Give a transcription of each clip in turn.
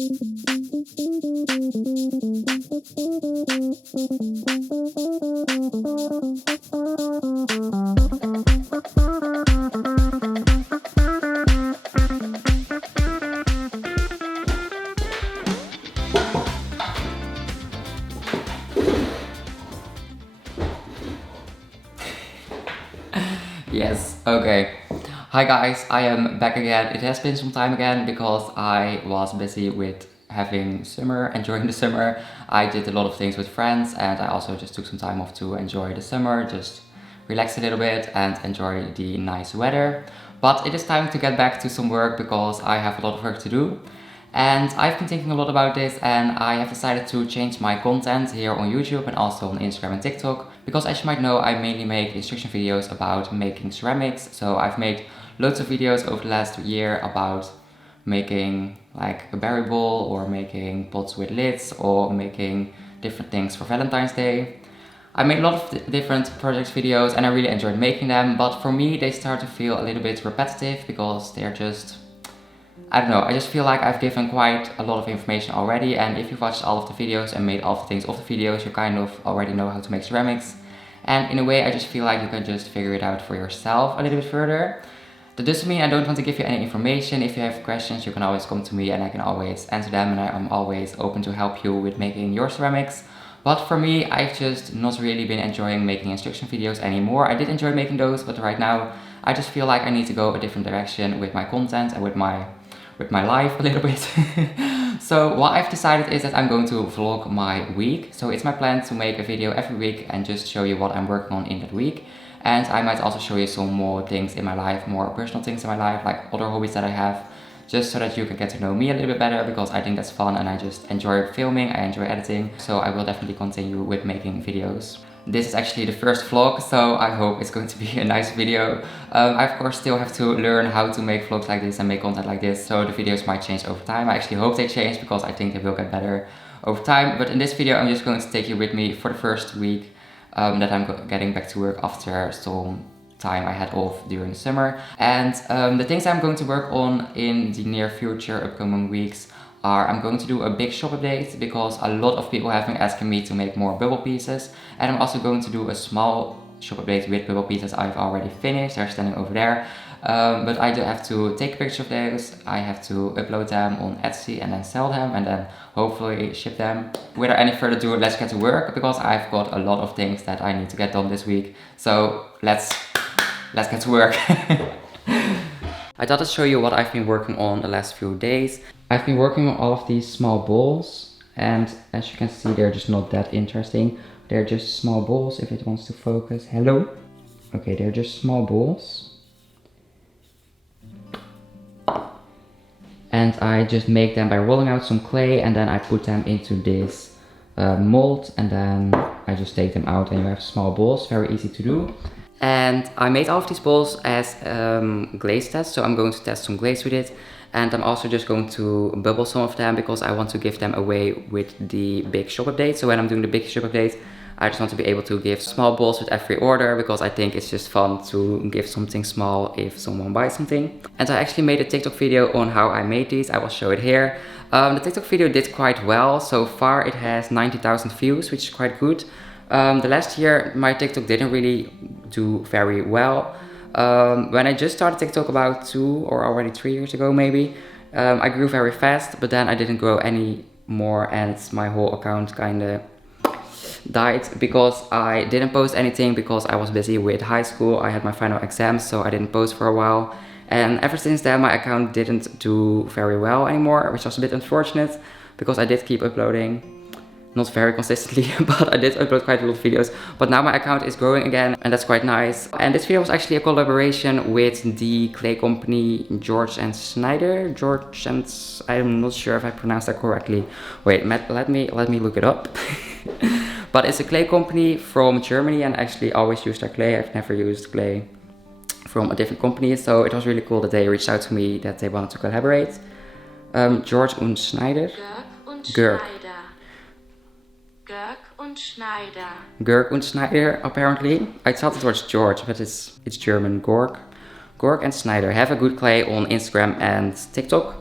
Yes, okay. Hi guys, I am back again. It has been some time again because I was busy with having summer, enjoying the summer. I did a lot of things with friends and I also just took some time off to enjoy the summer, just relax a little bit and enjoy the nice weather. But it is time to get back to some work because I have a lot of work to do. And I've been thinking a lot about this and I have decided to change my content here on YouTube and also on Instagram and TikTok. Because as you might know, I mainly make instruction videos about making ceramics. So I've made loads of videos over the last year about making like a berry bowl or making pots with lids or making different things for Valentine's Day. I made a lot of different projects videos and I really enjoyed making them, but for me they start to feel a little bit repetitive because they're just, I don't know, I just feel like I've given quite a lot of information already, and if you've watched all of the videos and made all of the things of the videos, you kind of already know how to make ceramics. And in a way I just feel like you can just figure it out for yourself a little bit further. That doesn't mean I don't want to give you any information. If you have questions, you can always come to me and I can always answer them, and I'm always open to help you with making your ceramics. But for me, I've just not really been enjoying making instruction videos anymore. I did enjoy making those, but right now I just feel like I need to go a different direction with my content and with my life a little bit. So what I've decided is that I'm going to vlog my week. So it's my plan to make a video every week and just show you what I'm working on in that week. And I might also show you some more things in my life, more personal things in my life, like other hobbies that I have, just so that you can get to know me a little bit better, because I think that's fun and I just enjoy filming, I enjoy editing. So I will definitely continue with making videos. This is actually the first vlog, so I hope it's going to be a nice video. I of course still have to learn how to make vlogs like this and make content like this, so the videos might change over time. I actually hope they change because I think they will get better over time. But in this video I'm just going to take you with me for the first week that I'm getting back to work after some time I had off during the summer. And the things I'm going to work on in the near future, upcoming weeks, are I'm going to do a big shop update because a lot of people have been asking me to make more bubble pieces, and I'm also going to do a small shop update with bubble pieces I've already finished. They're standing over there, but I do have to take a picture of those. I have to upload them on Etsy and then sell them and then hopefully ship them. Without any further ado, let's get to work because I've got a lot of things that I need to get done this week. So let's get to work. I thought I'd show you what I've been working on the last few days. I've been working on all of these small bowls, and as you can see they're just not that interesting. They're just small bowls, if it wants to focus. Hello? Okay, they're just small bowls. And I just make them by rolling out some clay and then I put them into this mold, and then I just take them out and you have small bowls, very easy to do. And I made all of these bowls as glaze tests, so I'm going to test some glaze with it. And I'm also just going to bubble some of them because I want to give them away with the big shop update. So when I'm doing the big shop update, I just want to be able to give small bowls with every order because I think it's just fun to give something small if someone buys something. And I actually made a TikTok video on how I made these. I will show it here. The TikTok video did quite well. So far it has 90,000 views, which is quite good. The last year my TikTok didn't really do very well. When I just started TikTok about 2 or already 3 years ago maybe, I grew very fast, but then I didn't grow any more and my whole account kinda died because I didn't post anything because I was busy with high school. I had my final exams, so I didn't post for a while. And ever since then my account didn't do very well anymore, which was a bit unfortunate because I did keep uploading. Not very consistently, but I did upload quite a lot of videos. But now my account is growing again and that's quite nice. And this video was actually a collaboration with the clay company George and Snyder. I'm not sure if I pronounced that correctly. Wait, let me look it up. But it's a clay company from Germany and I actually always use their clay. I've never used clay from a different company. So it was really cool that they reached out to me that they wanted to collaborate. George and Snyder. Gerk and Snyder, apparently. I thought it was George, but it's German. Gork and Snyder. Have a good clay on Instagram and TikTok.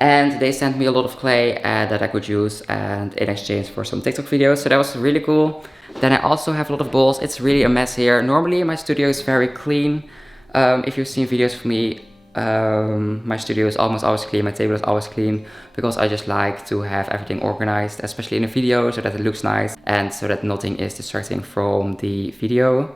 And they sent me a lot of clay that I could use and in exchange for some TikTok videos, so that was really cool. Then I also have a lot of bowls. It's really a mess here. Normally my studio is very clean. If you've seen videos of me, my studio is almost always clean, my table is always clean, because I just like to have everything organized, especially in a video, so that it looks nice and so that nothing is distracting from the video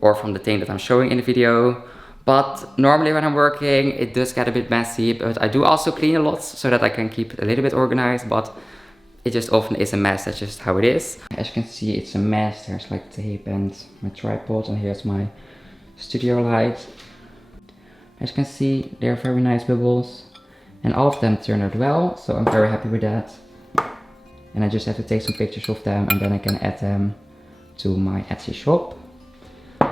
or from the thing that I'm showing in the video. But normally when I'm working, it does get a bit messy, but I do also clean a lot so that I can keep it a little bit organized, but it just often is a mess. That's just how it is. As you can see, it's a mess. There's like tape and my tripod, and here's my studio light. As you can see, they're very nice bubbles and all of them turned out well, so I'm very happy with that. And I just have to take some pictures of them and then I can add them to my Etsy shop.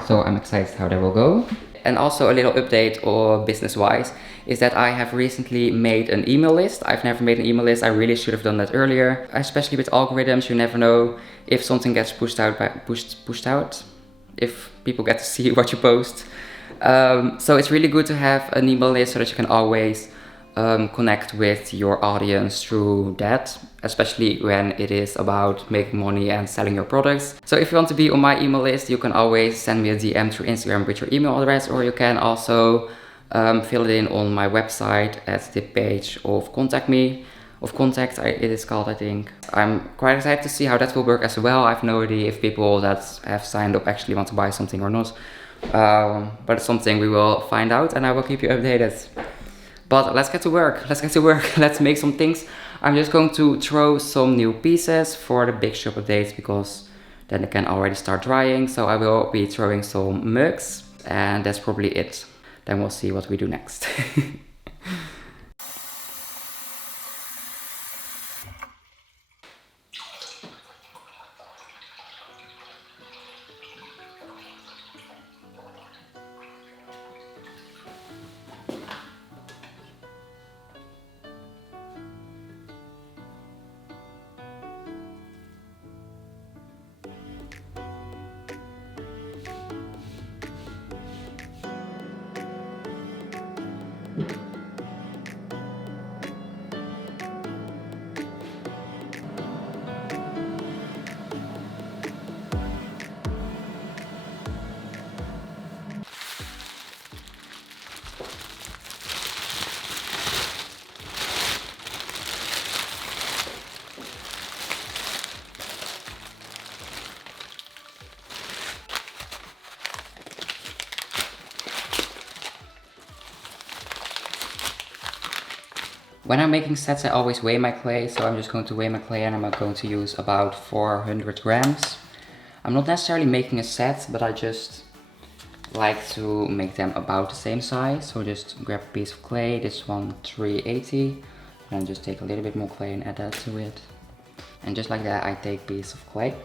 So I'm excited how that will go. And also a little update or business-wise is that I have recently made an email list. I've never made an email list. I really should have done that earlier. Especially with algorithms, you never know if something gets pushed out, if people get to see what you post. So it's really good to have an email list so that you can always connect with your audience through that, especially when it is about making money and selling your products. So if you want to be on my email list, you can always send me a DM through Instagram with your email address, or you can also fill it in on my website at the page of contact me, of contact it is called, I think. I'm quite excited to see how that will work as well. I have no idea if people that have signed up actually want to buy something or not, but it's something we will find out and I will keep you updated. But let's get to work, let's make some things. I'm just going to throw some new pieces for the big shop updates because then they can already start drying. So I will be throwing some mugs and that's probably it. Then we'll see what we do next. When I'm making sets, I always weigh my clay, so I'm just going to weigh my clay and I'm going to use about 400 grams. I'm not necessarily making a set, but I just like to make them about the same size. So just grab a piece of clay, this one 380, and just take a little bit more clay and add that to it. And just like that, I take a piece of clay.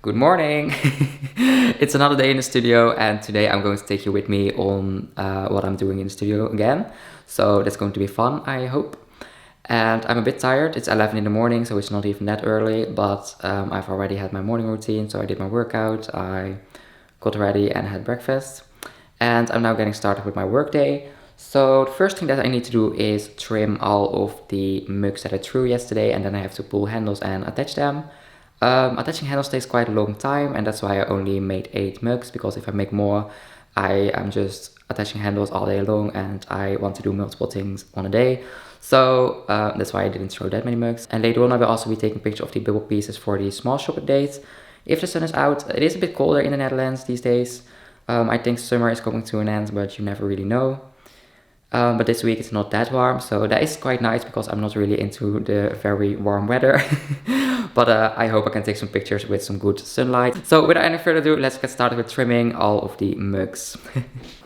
Good morning! It's another day in the studio, and today I'm going to take you with me on what I'm doing in the studio again. So that's going to be fun, I hope. And I'm a bit tired. It's 11 in the morning, so it's not even that early, but I've already had my morning routine. So I did my workout, I got ready and had breakfast. And I'm now getting started with my workday. So the first thing that I need to do is trim all of the mugs that I threw yesterday, and then I have to pull handles and attach them. Attaching handles takes quite a long time, and that's why I only made 8 mugs, because if I make more, I am just attaching handles all day long and I want to do multiple things on a day. So that's why I didn't throw that many mugs. And later on I will also be taking pictures of the bubble pieces for the small shop update. If the sun is out, it is a bit colder in the Netherlands these days. I think summer is coming to an end, but you never really know. But this week it's not that warm, so that is quite nice because I'm not really into the very warm weather. But I hope I can take some pictures with some good sunlight. So without any further ado, let's get started with trimming all of the mugs.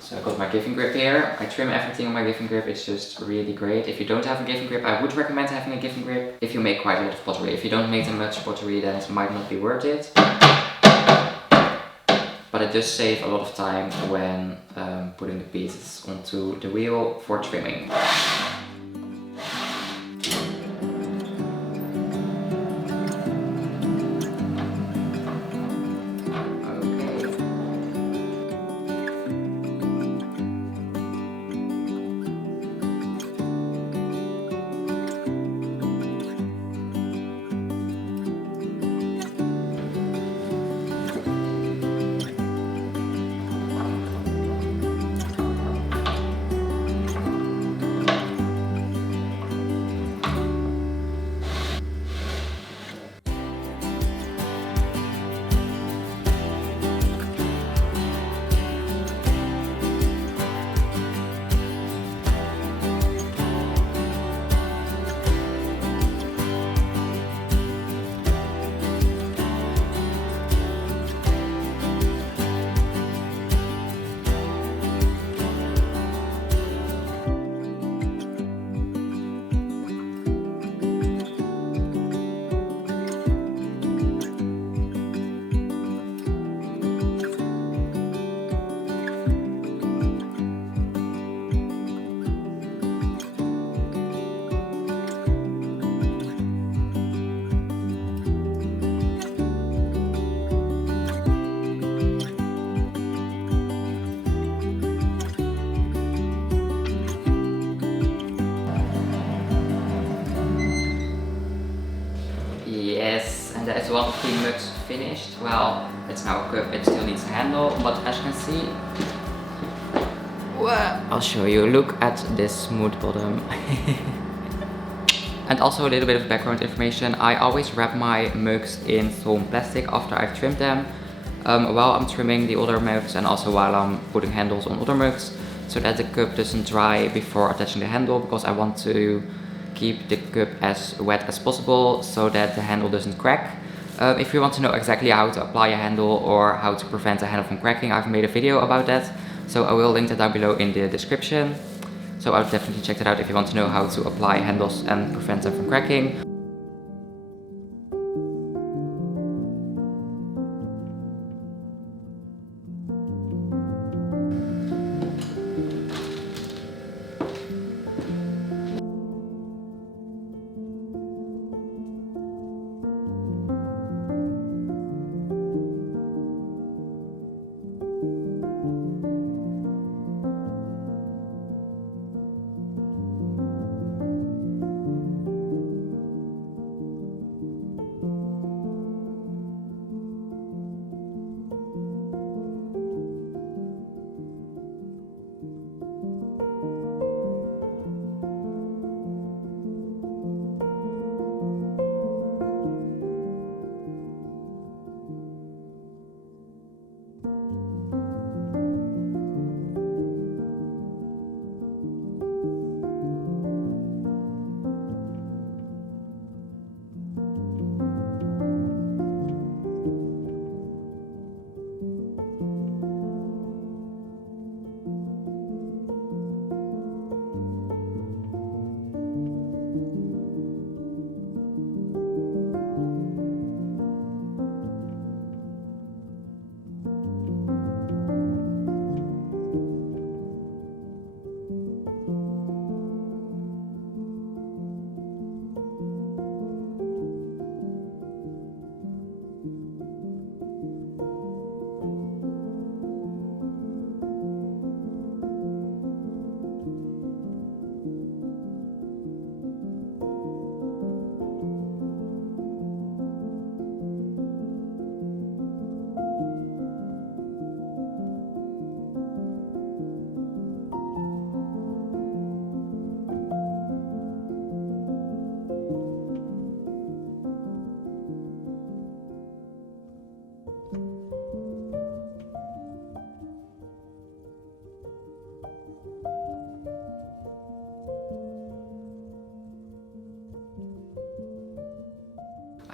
So I got my giving grip here. I trim everything on my giving grip. It's just really great. If you don't have a giving grip, I would recommend having a giving grip if you make quite a lot of pottery. If you don't make that much pottery, then it might not be worth it. But it does save a lot of time when putting the pieces onto the wheel for trimming. Yes, and that is one of the mugs finished. Well, it's now a cup, it still needs a handle, but as you can see, I'll show you. Look at this smooth bottom. And also a little bit of background information. I always wrap my mugs in foam plastic after I've trimmed them, while I'm trimming the other mugs and also while I'm putting handles on other mugs, so that the cup doesn't dry before attaching the handle, because I want to keep the cup as wet as possible so that the handle doesn't crack. If you want to know exactly how to apply a handle or how to prevent a handle from cracking, I've made a video about that, so I will link that down below in the description. So I would definitely check that out if you want to know how to apply handles and prevent them from cracking.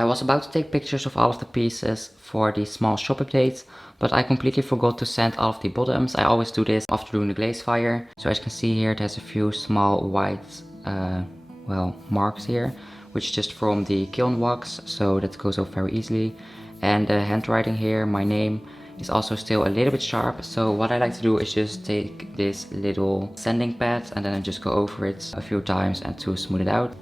I was about to take pictures of all of the pieces for the small shop updates, but I completely forgot to sand all of the bottoms. I always do this after doing the glaze fire. So as you can see here, there's a few small white, marks here, which is just from the kiln wax, so that goes off very easily. And the handwriting here, my name, is also still a little bit sharp. So what I like to do is just take this little sanding pad and then I just go over it a few times and to smooth it out.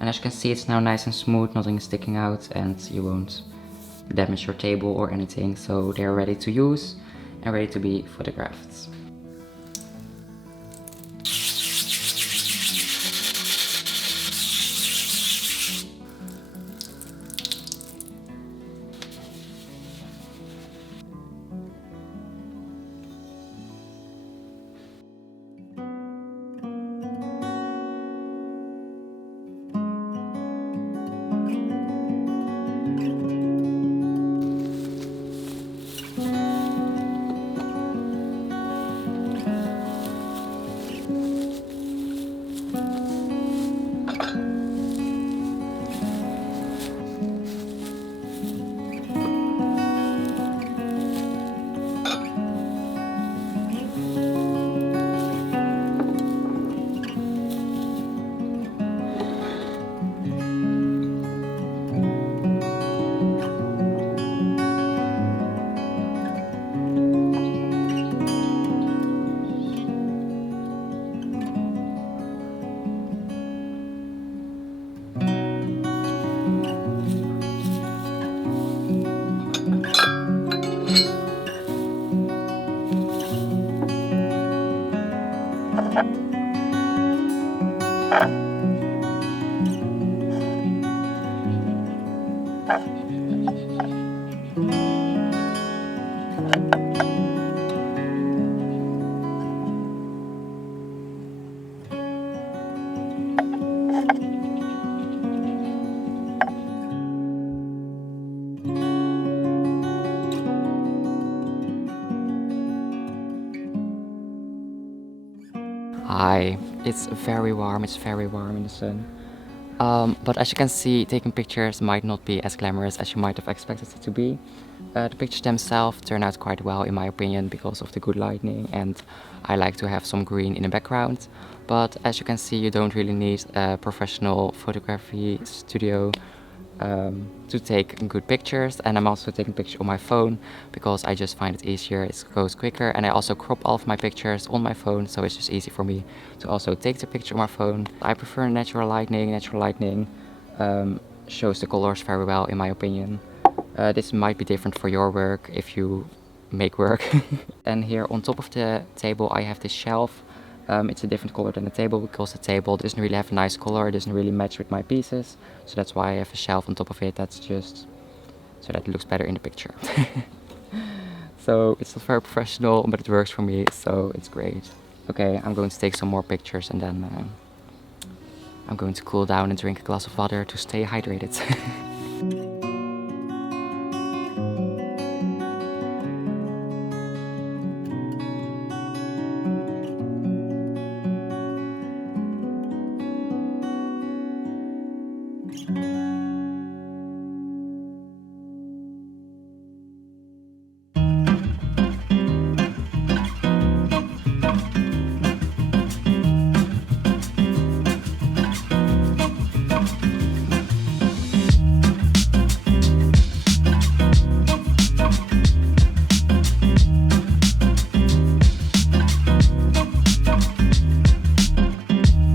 And as you can see, it's now nice and smooth, nothing is sticking out, and you won't damage your table or anything. So they're ready to use and ready to be photographed. Hi, it's very warm in the sun. But as you can see, taking pictures might not be as glamorous as you might have expected it to be. The pictures themselves turn out quite well in my opinion because of the good lighting, and I like to have some green in the background. But as you can see, you don't really need a professional photography studio to take good pictures, and I'm also taking pictures on my phone because I just find it easier, it goes quicker, and I also crop all of my pictures on my phone, so it's just easy for me to also take the picture on my phone. I prefer natural lighting. Shows the colors very well in my opinion. This might be different for your work if you make work. And here on top of the table I have this shelf. It's a different color than the table because the table doesn't really have a nice color, it doesn't really match with my pieces. So that's why I have a shelf on top of it, that's just so that it looks better in the picture. So it's not very professional, but it works for me, so it's great. Okay, I'm going to take some more pictures and then I'm going to cool down and drink a glass of water to stay hydrated.